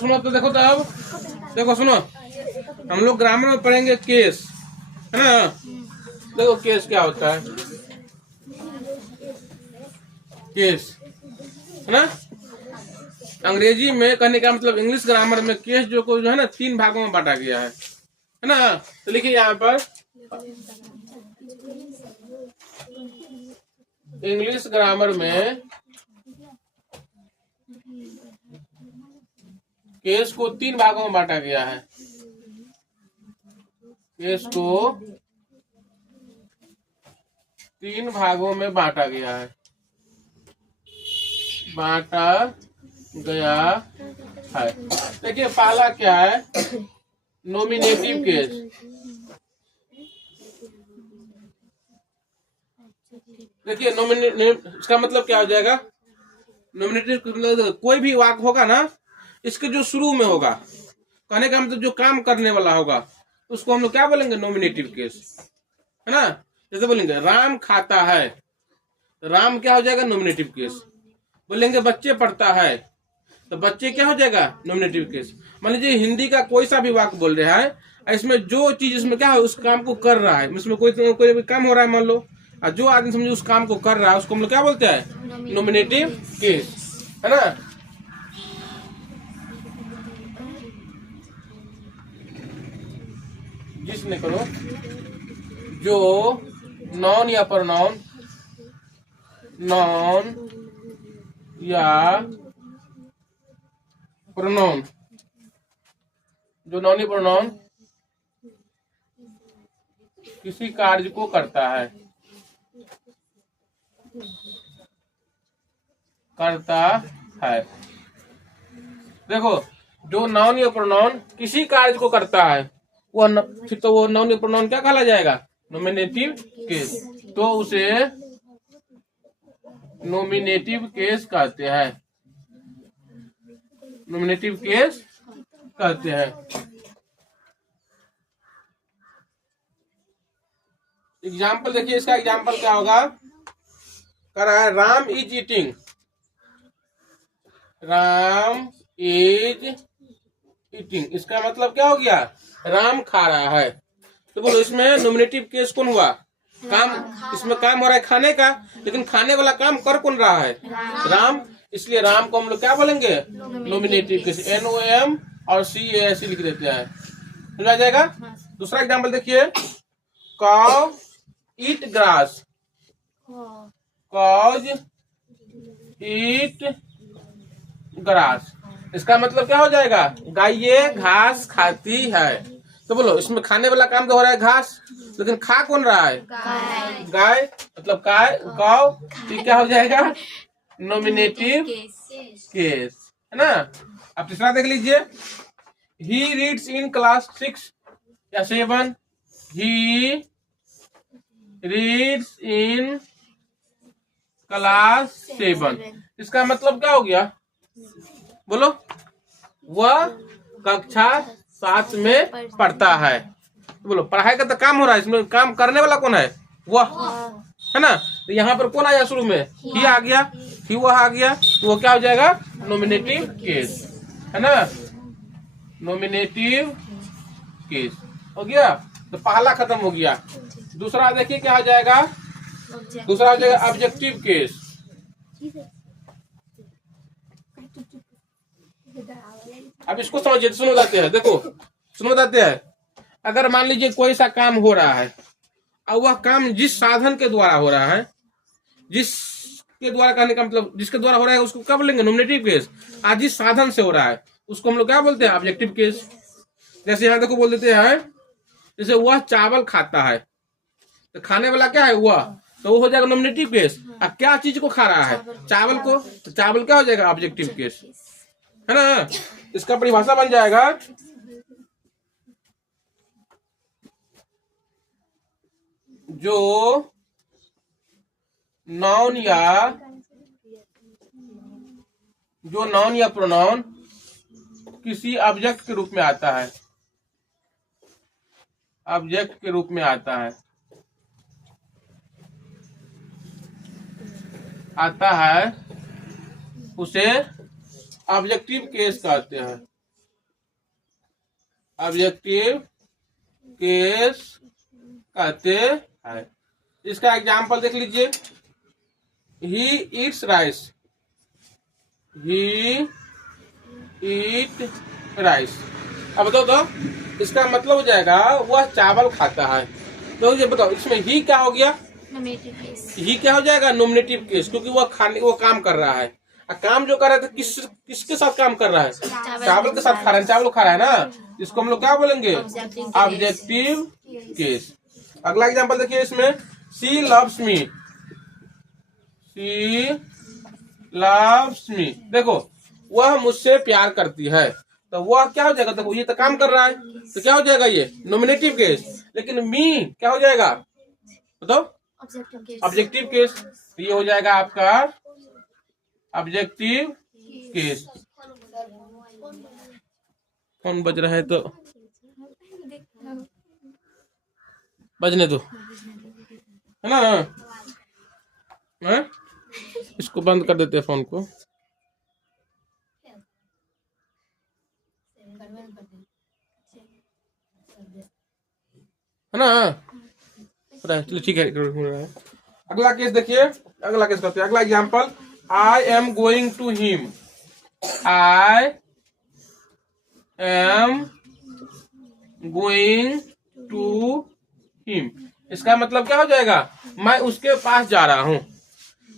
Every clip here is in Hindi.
सुनो तो देखो, तो अब देखो सुनो, हम लोग ग्रामर में पढ़ेंगे केस, है ना। देखो केस क्या होता है, केस, है ना। अंग्रेजी में कहने का मतलब, इंग्लिश ग्रामर में केस जो है ना 3 भागों में बांटा गया है ना। तो लिखिए यहाँ पर, इंग्लिश ग्रामर में केस को 3 भागों में बांटा गया है। केस को 3 भागों में बांटा गया है, बांटा गया है। देखिए पहला क्या है, नॉमिनेटिव केस। देखिए इसका मतलब क्या हो जाएगा, नॉमिनेटिव कोई भी वाक्य होगा ना, इसके जो शुरू में होगा, कहने का मतलब जो काम करने वाला होगा, उसको हम लोग क्या बोलेंगे, नॉमिनेटिव केस, है ना। जैसे बोलेंगे राम खाता है, राम क्या हो जाएगा, नॉमिनेटिव केस। बोलेंगे बच्चे पढ़ता है, तो बच्चे क्या हो जाएगा, नॉमिनेटिव केस। मान लीजिए हिंदी का कोई सा भी वाक्य बोल रहा है, इसमें जो चीज इसमें क्या है, उस काम को कर रहा है, इसमें कोई भी काम हो रहा है मान लो, और जो आदमी समझे उस काम को कर रहा है, उसको हम लोग क्या बोलते हैं, नॉमिनेटिव केस, है ना। जिसने करो, जो नॉन या प्रोनाउन, नॉन या प्रोनाउन, जो नॉन या प्रोनाउन किसी कार्य को करता है, देखो जो नाउन या प्रोनाउन किसी कार्य को करता है, फिर तो वो नाउन या प्रोनाउन क्या कहला जाएगा, नॉमिनेटिव केस। तो उसे नॉमिनेटिव केस कहते हैं, नॉमिनेटिव केस कहते हैं। एग्जाम्पल देखिए, इसका एग्जाम्पल क्या होगा, कर रहा है Ram is eating, Ram is eating, इसका मतलब क्या हो गया, राम खा रहा है। तो बोलो इसमें नॉमिनेटिव केस कौन हुआ, काम, इसमें काम हो रहा है खाने का, लेकिन खाने वाला काम कर कौन रहा है, राम, इसलिए राम को हम लोग क्या बोलेंगे, नॉमिनेटिव केस, NOM और CASE लिख देते हैं, समझा जाएगा। दूसरा एग्जाम्पल देखिए, काउ ईट ग्रास, काउज ईट ग्रास, इसका मतलब क्या हो जाएगा, गाय घास खाती है। तो बोलो इसमें खाने वाला काम तो हो रहा है घास, लेकिन खा कौन रहा है, गाय, मतलब काउ, तो क्या हो जाएगा, नॉमिनेटिव केस, है ना। अब तीसरा देख लीजिए, ही रीड्स इन क्लास 6 या 7, ही रीड्स इन क्लास 7, इसका मतलब क्या हो गया, बोलो वह कक्षा 7 में पढ़ता है। तो बोलो पढ़ाई का तो काम हो रहा है, इसमें काम करने वाला कौन है, वह, है ना। तो यहाँ पर कौन आया शुरू में, ही आ गया, ही वह आ गया, तो वो क्या हो जाएगा, नॉमिनेटिव केस, है ना, नॉमिनेटिव केस हो गया। तो पहला खत्म हो गया। दूसरा देखिए क्या हो जाएगा, दूसरा हो जाएगा ऑब्जेक्टिव केस। अब इसको समझिए, सुनो जाते हैं, देखो सुनो जाते हैं, अगर मान लीजिए कोई सा काम हो रहा है, और वह काम जिस साधन के द्वारा हो रहा है, जिसके द्वारा कहने का मतलब जिसके द्वारा हो रहा है उसको क्या बोलेंगे, नॉमिनेटिव केस। आज जिस साधन से हो रहा है उसको हम लोग क्या बोलते हैं, ऑब्जेक्टिव केस। जैसे यहाँ देखो बोल देते हैं, जैसे वह चावल खाता है, तो खाने वाला क्या है, वह, तो वो हो जाएगा नॉमिनेटिव केस। अब क्या चीज को खा रहा है, चावल को, तो चावल क्या हो जाएगा, ऑब्जेक्टिव केस, है ना। इसका परिभाषा बन जाएगा, जो नाउन या प्रोनाउन किसी ऑब्जेक्ट के रूप में आता है, ऑब्जेक्ट के रूप में आता है उसे ऑब्जेक्टिव केस कहते हैं। ऑब्जेक्टिव केस कहते हैं। इसका एग्जाम्पल देख लीजिए, he eats rice, he eat rice. अब बताओ तो इसका मतलब हो जाएगा वह चावल खाता है। तो ये बताओ इसमें ही क्या हो गया, नॉमिनेटिव केस। ही क्या हो जाएगा, नॉमिनेटिव केस, क्योंकि वो काम कर रहा है। काम जो कर रहा है तो किसके साथ काम कर रहा है, चावल के साथ खा रहा है, चावल खा रहा है ना, इसको हम लोग क्या बोलेंगे, ऑब्जेक्टिव केस। अगला एग्जांपल देखिए इसमें, she loves me, she loves me. देखो वह मुझसे प्यार करती है, तो वह क्या हो जाएगा, देखो ये तो काम कर रहा है, तो क्या हो जाएगा ये नॉमिनेटिव केस। लेकिन मी क्या हो जाएगा बताओ, ऑब्जेक्टिव केस। तो ये हो जाएगा आपका ऑब्जेक्टिव केस। फोन बज रहा है तो बजने दो, है ना, है? इसको बंद कर देते हैं फोन को। है ना, चलिए ठीक है। अगला केस देखिए, अगला केस करते हैं। अगला example, I am going to him, I am going to him. इसका मतलब क्या हो जाएगा, मैं उसके पास जा रहा हूँ।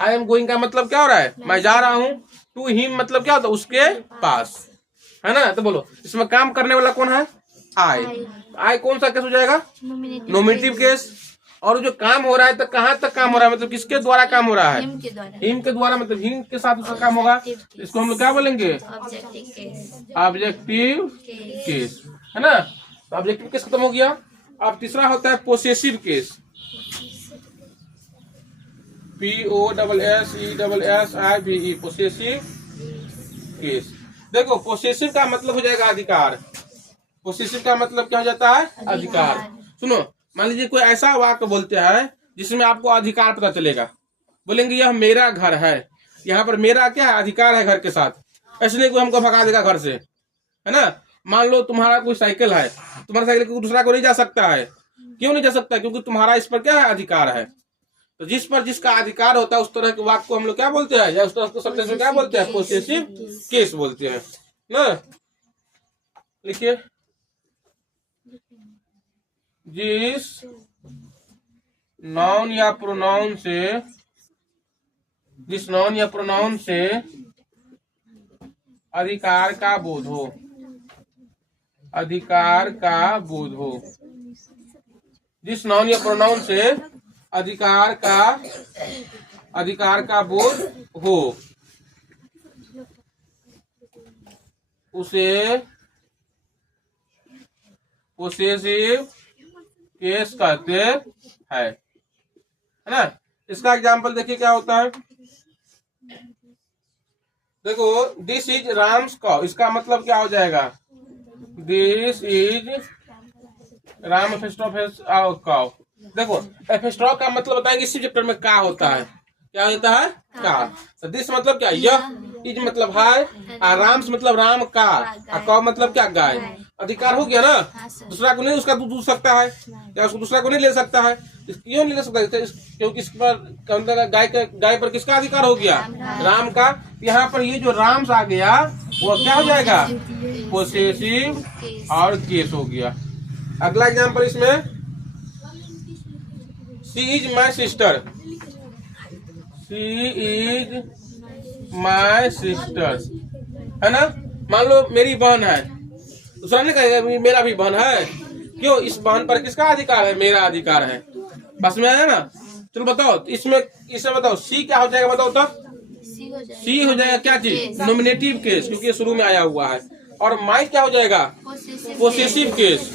आई एम गोइंग का मतलब क्या हो रहा है, मैं जा रहा हूँ। टू हिम मतलब क्या होता है, उसके पास, है ना। तो बोलो इसमें काम करने वाला कौन है, आई। आई कौन सा केस हो जाएगा, नॉमिनेटिव केस। और जो काम हो रहा है तो कहाँ तक काम हो रहा है, मतलब किसके द्वारा काम हो रहा है, हिम के द्वारा, मतलब हिम के साथ उसका काम होगा। इसको हम लोग क्या बोलेंगे, ऑब्जेक्टिव केस, है ना। तो ऑब्जेक्टिव केस खत्म हो गया। अब तीसरा होता है possessive case, POSSESSIVE, possessive case. देखो पोसेसिव का मतलब हो जाएगा अधिकार। पोसेसिव का मतलब क्या हो जाता है, अधिकार। सुनो, मान लीजिए कोई ऐसा वाक्य बोलते हैं जिसमें आपको अधिकार पता चलेगा। बोलेंगे यह मेरा घर है, यहाँ पर मेरा क्या है, अधिकार है घर के साथ। ऐसे नहीं कोई हमको भगा देगा घर से, है ना। मान लो तुम्हारा कोई साइकिल है, तुम्हारा साइकिल को दूसरा को नहीं जा सकता है। क्यों नहीं जा सकता, क्योंकि तुम्हारा इस पर क्या है, अधिकार है। तो जिस पर जिसका अधिकार होता है उस तरह के वाक्य को हम लोग क्या बोलते हैं, या उस तरह के शब्द में क्या बोलते हैं, पोसेसिव केस बोलते हैं ना। लिखिए, जिस नाउन या प्रोनाउन से, जिस नाउन या प्रोनाउन से अधिकार का बोध हो, अधिकार का बोध हो, जिस नाउन या प्रोनाउन से अधिकार का बोध हो, उसे पोसेसिव केस कहते हैं, है ना। इसका एग्जाम्पल देखिए क्या होता है। देखो दिस इज राम्स काउ, इसका मतलब क्या हो जाएगा, दिस इज राम एफिस्टॉफ काउ। देखो एफिस्टॉफ का मतलब बताएंगे इसी चैप्टर में का होता है, क्या होता है, का। तो दिस मतलब क्या, यह, इज मतलब है, राम्स मतलब राम का, काउ मतलब क्या, गाय। अधिकार हो गया ना, दूसरा को नहीं उसका दूध दूध सकता है, या उसको दूसरा को नहीं ले सकता है। क्यों नहीं ले सकता, क्योंकि इस पर गाय पर किसका अधिकार हो गया, राम का। यहाँ पर ये जो राम्स आ गया वो क्या हो जाएगा, पोसेसिव और केस हो गया। अगला एग्जांपल इसमें, she is my sister, she is my sister, है ना। मान लो मेरी बहन है, दूसरा नहीं कहेगा मेरा भी बहन है। क्यों, इस बहन पर किसका अधिकार है, मेरा अधिकार है। बस में आया ना। चलो बताओ इसमें बताओ सी क्या हो जाएगा, बताओ तो। सी हो जाएगा क्या चीज, नॉमिनेटिव केस, क्योंकि ये शुरू में आया हुआ है। और माई क्या हो जाएगा, पोसेसिव केस,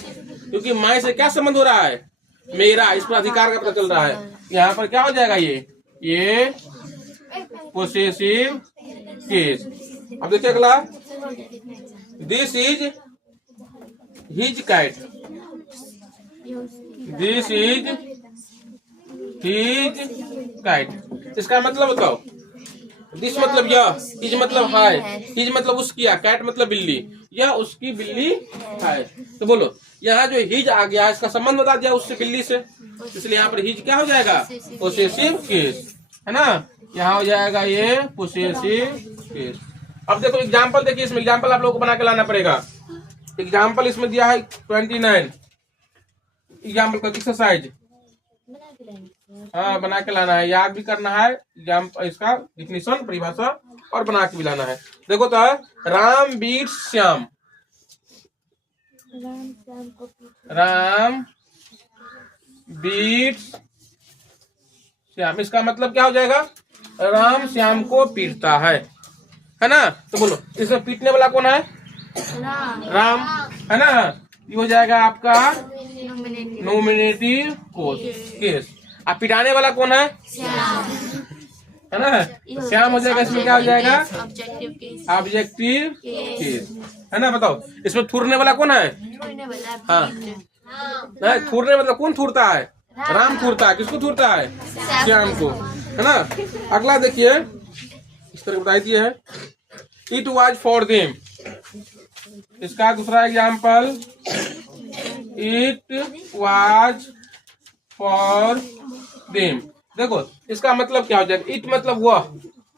क्योंकि माई से क्या संबंध हो रहा है, मेरा, इस पर अधिकार का पता चल रहा है। यहाँ पर क्या हो जाएगा, ये पोसेसिव केस। अब देखिए अगला, this is his cat, this is his cat. इसका मतलब बताओ, दिस मतलब यह, इज मतलब है, इज मतलब उसकी, कैट मतलब बिल्ली, यह उसकी बिल्ली है। तो बोलो यहाँ जो हिज आ गया इसका संबंध बता दिया उससे, बिल्ली से, इसलिए यहाँ पर हिज क्या हो जाएगा, पोसेसिव केस, है ना। यहाँ हो जाएगा ये पोसेसिव केस। अब देखो एग्जाम्पल देखिए, इसमें एग्जाम्पल आप लोगों को बना के लाना पड़ेगा। एग्जाम्पल इसमें दिया है 29 एग्जाम्पल का एक्सरसाइज, हाँ बना के लाना है, याद भी करना है एग्जाम्पल, इसका डिफिनीशन परिभाषा और बना के भी लाना है। देखो तो राम बीट्स श्याम, राम बीट्स श्याम, इसका मतलब क्या हो जाएगा, राम श्याम को पीटता है ना। तो बोलो इसमें पीटने वाला कौन है, राम, है ना। ये हो जाएगा आपका नॉमिनेटिव केस। आप पिटाने वाला कौन है, है ना, श्याम हो जाएगा। इसमें क्या हो जाएगा, ऑब्जेक्टिव केस, है ना। बताओ इसमें थूरने वाला कौन है, हाँ नहीं, थूरने मतलब कौन थूरता है, राम थूरता है, किसको थूरता है, श्याम को, है ना। अगला देखिए इस तरह बताई दिए है, इट वॉज फॉर देम, इसका दूसरा example, it was for them. देखो इसका मतलब क्या हो जाएगा, इट मतलब वह,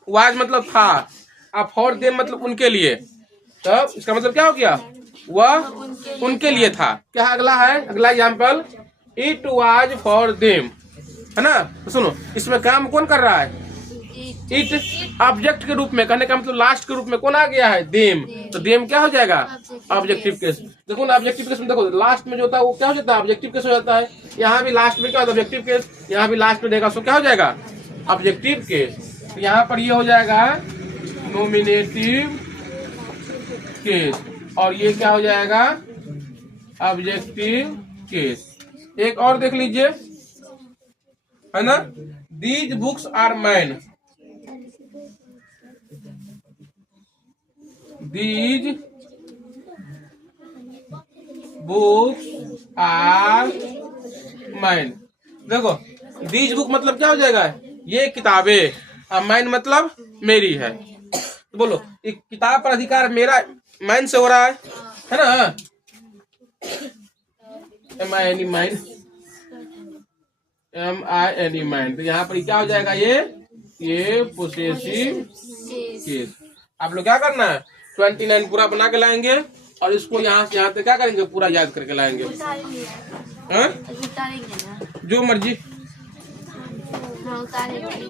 वाज मतलब था, अब फॉर देम मतलब उनके लिए, तब इसका मतलब क्या हो गया, वह उनके लिए था। क्या अगला है, अगला example, it was for them, है ना। तो सुनो इसमें काम कौन कर रहा है, इट ऑब्जेक्ट के रूप में, कहने का मतलब लास्ट के रूप में कौन आ गया है, देम। तो देम क्या हो जाएगा, ऑब्जेक्टिव केस। देखो ना ऑब्जेक्टिव केस में देखो लास्ट में जो होता है वो क्या हो जाता है, ऑब्जेक्टिव केस हो जाता है। यहाँ भी लास्ट में क्या होता है, ऑब्जेक्टिव केस, यहाँ भी लास्ट में देगा सो क्या हो जाएगा, ऑब्जेक्टिव केस। तो यहाँ पर ये हो जाएगा नॉमिनेटिव केस, और ये क्या हो जाएगा, ऑब्जेक्टिव केस। एक और देख लीजिए, है ना, these books are mine, these books are mine. देखो दीज बुक मतलब क्या हो जाएगा, ये किताबें, और माइन मतलब मेरी है। तो बोलो एक किताब पर अधिकार मेरा, माइन से हो रहा है ना, M I N E mine, M I N E mine. तो यहाँ पर क्या हो जाएगा, ये पोसेसिव केस। आप लोग क्या करना है, 29 पूरा बना के लाएंगे और इसको यहाँ से यहाँ तक क्या करेंगे, पूरा याद करके लाएंगे, हाँ? जो मर्जी।